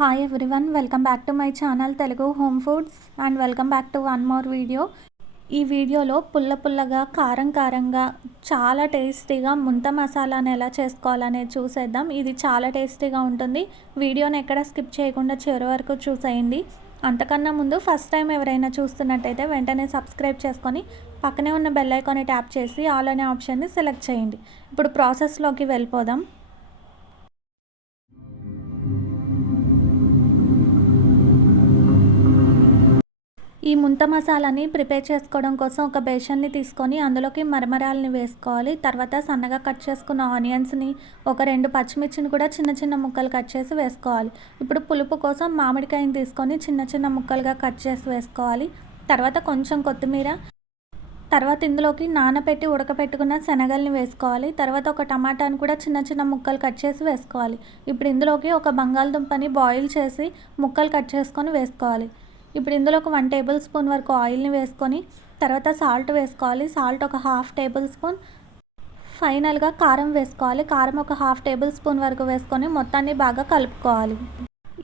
Hi everyone welcome back to my channel Telugu home foods and welcome back to one more video ఈ వీడియోలో పుల్ల పుల్లగా కారం కారంగా చాలా టేస్టీగా ముంత మసాలాను ఎలా చేసుకోవాలనేది చూసేద్దాం. ఇది చాలా టేస్టీగా ఉంటుంది. వీడియోని ఎక్కడ స్కిప్ చేయకుండా చివరి వరకు చూసేయండి. అంతకన్నా ముందు ఫస్ట్ టైం ఎవరైనా చూస్తున్నట్టయితే వెంటనే సబ్స్క్రైబ్ చేసుకొని పక్కనే ఉన్న బెల్ ఐకాన్ని ట్యాప్ చేసి ఆల్ అనే ఆప్షన్ని సెలెక్ట్ చేయండి. ఇప్పుడు ప్రాసెస్లోకి వెళ్ళిపోదాం. ఈ ముంత మసాలాని ప్రిపేర్ చేసుకోవడం కోసం ఒక బేషన్ని తీసుకొని అందులోకి మరమరాలని వేసుకోవాలి. తర్వాత సన్నగా కట్ చేసుకున్న ఆనియన్స్ని ఒక రెండు పచ్చిమిర్చిని కూడా చిన్న చిన్న ముక్కలు కట్ చేసి వేసుకోవాలి. ఇప్పుడు పులుపు కోసం మామిడికాయని తీసుకొని చిన్న చిన్న ముక్కలుగా కట్ చేసి వేసుకోవాలి. తర్వాత కొంచెం కొత్తిమీర తర్వాత ఇందులోకి నానబెట్టి ఉడకపెట్టుకున్న శనగల్ని వేసుకోవాలి. తర్వాత ఒక టమాటాని కూడా చిన్న చిన్న ముక్కలు కట్ చేసి వేసుకోవాలి. ఇప్పుడు ఇందులోకి ఒక బంగాళదుంపని బాయిల్ చేసి ముక్కలు కట్ చేసుకొని వేసుకోవాలి. ఇప్పుడు ఇందులో ఒక వన్ టేబుల్ స్పూన్ వరకు ఆయిల్ని వేసుకొని తర్వాత సాల్ట్ వేసుకోవాలి. సాల్ట్ ఒక హాఫ్ టేబుల్ స్పూన్ ఫైనల్గా కారం వేసుకోవాలి. కారం ఒక హాఫ్ టేబుల్ స్పూన్ వరకు వేసుకొని మొత్తాన్ని బాగా కలుపుకోవాలి.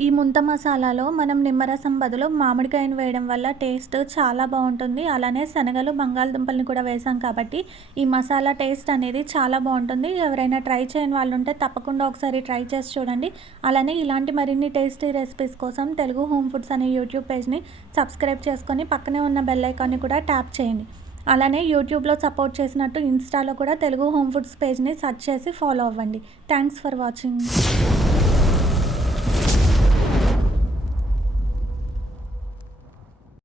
ఈ ముంత మసాలాలో మనం నిమ్మరసం బదులు మామిడికాయను వేయడం వల్ల టేస్ట్ చాలా బాగుంటుంది. అలానే శనగలు బంగాళదుంపల్ని కూడా వేసాం కాబట్టి ఈ మసాలా టేస్ట్ అనేది చాలా బాగుంటుంది. ఎవరైనా ట్రై చేయని వాళ్ళు ఉంటే తప్పకుండా ఒకసారి ట్రై చేసి చూడండి. అలానే ఇలాంటి మరిన్ని టేస్టీ రెసిపీస్ కోసం తెలుగు హోమ్ ఫుడ్స్ అనే యూట్యూబ్ పేజ్ని సబ్స్క్రైబ్ చేసుకొని పక్కనే ఉన్న బెల్ ఐకాన్ని కూడా ట్యాప్ చేయండి. అలానే యూట్యూబ్లో సపోర్ట్ చేసినట్టు ఇన్స్టాలో కూడా తెలుగు హోమ్ ఫుడ్స్ పేజ్ని సెర్చ్ చేసి ఫాలో అవ్వండి. Thanks for watching.